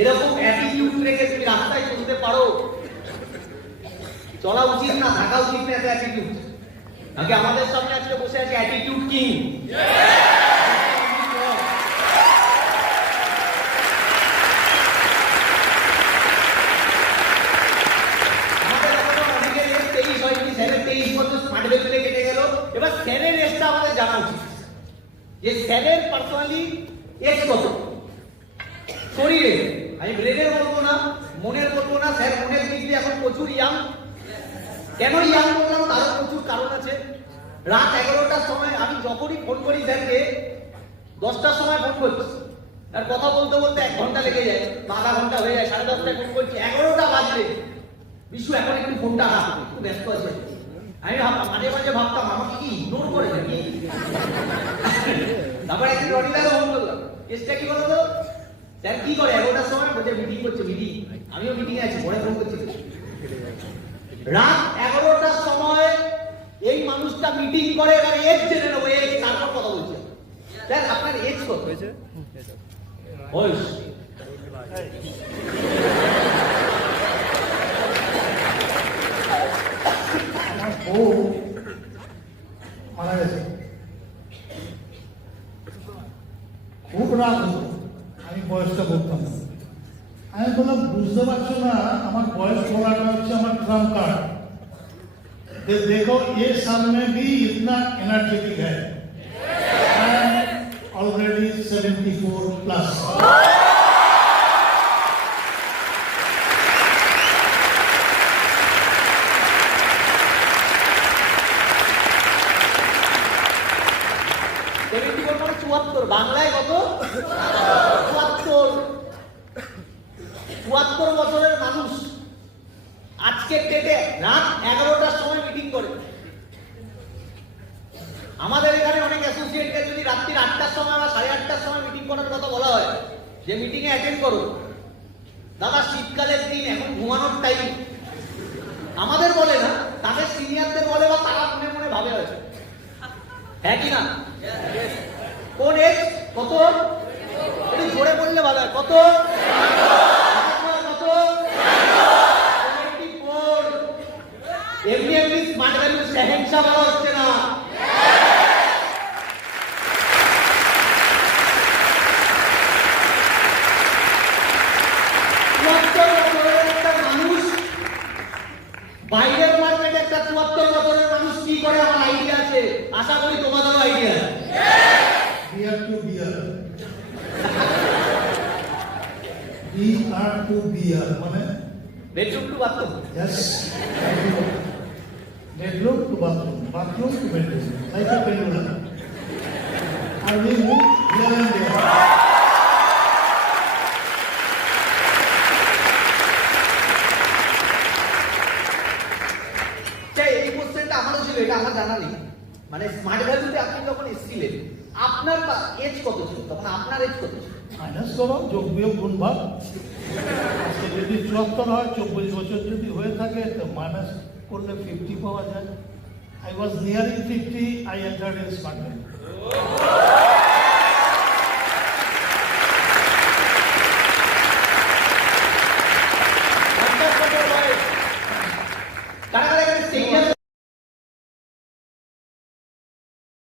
এরকম অ্যাটিটিউড রেখে তুমি রাস্তায় চলতে পারো? চলা উচিত না, থাকা উচিত না এত অ্যাটিটিউড। আগে আমাদের সামনে আজকে বসে আছে অ্যাটিটিউড কিং। এবার স্যারের এজটা আমাদের জানা উচিত যে স্যারের পার্সোনালি এজ কত শরীরে। আমি ব্রেনের বলবো না, মনের বলবো না। স্যার মনের দিক দিয়ে এখন প্রচুর ইয়াং। কেন ইয়াং বললাম তারও প্রচুর কারণ আছে। রাত 11টার সময় আমি যখনই ফোন করি স্যারকে, 10টার সময় ফোন করছি আর কথা বলতে বলতে 1 ঘন্টা লেগে যায় বা আধা ঘন্টা হয়ে যায়। 10:30টায় ফোন করছি, 11টা বাজলে বিশু এখন একটু ফোনটা রাখ, একটু ব্যস্ত আছে। আমি মাঝে মাঝে ভাবতাম আমাকে কি ইগনোর করে নাকি। তারপর একদিন রনিদাকে ফোন করলাম, কেসটা কি বলতো? স্যার কি করে 11টার সময় বলছে মিটিং করছে। মিটিং, আমিও মিটিংয়ে আছি, পরে ফোন করছি। রাত 11টার সময় এই মানুষটা মিটিং করে, এবার এজ জেনে নেবো, এজ তারপর কথা বলছে। স্যার আপনার এজ কত হয়েছে? বয়স ও মারা গেছে, খুব রাগ হতো। আমি বয়সটা বলতাম না। আমি বললাম বুঝতে পারছো না আমার বয়স বলাটা হচ্ছে আমার ট্রাম্প कार्ड। देखो ये साल में भी इतना एनर्जेटिक है, ऑलरेडी 74+। বাংলায় কত? 74 বছরের মানুষ আজকে ডেটে রাত 11টার সময় মিটিং করে। আমাদের এখানে অনেক অ্যাসোসিয়েটকে যদি রাত্রি 8টার সময় বা 8:30টার সময় মিটিং করার কথা বলা হয় যে মিটিং এ অ্যাটেন্ড করো, দাদা শীতকালের দিন এখন ঘুমানোর টাইম। আমাদের বলে না, তাদের সিনিয়রদের বলে বা তারা মনে মনে ভাবে হয়েছে। হ্যাঁ কি না? কোন এজ কত? একটু জোরে বললে ভালো হয়। কত? এমনি এমনি স্মার্ট ভ্যালু সেহেনশা বলা হচ্ছে না। একটা মানুষ বাইরের মার্কেটে একটা 74 বছরের মানুষ কি করে আমার আইডিয়া আছে, আশা করি তোমাদেরও আইডিয়া আছে। Beer to beer, BR to beer মানে bedroom to bathroom. yes, bedroom to bathroom, bathroom to bedroom, like a pendulum. And we move here and there. এই কোশ্চেনটা আমারও ছিল, এটা আমার জানা নেই। মানে স্মার্ট ভ্যালুতে আপনি যখন এসেছিলেন আপনার এজ কত ছিল তখন? আপনার এজ কত ছিল? মাইনাস করো, যোগ বিয়োগ গুণ ভাগ। যদি 74 হয়, 24 বছর যদি হয়ে থাকে তো মাইনাস করলে 50 পাওয়া যায়। I was nearing 50, I entered in smart value.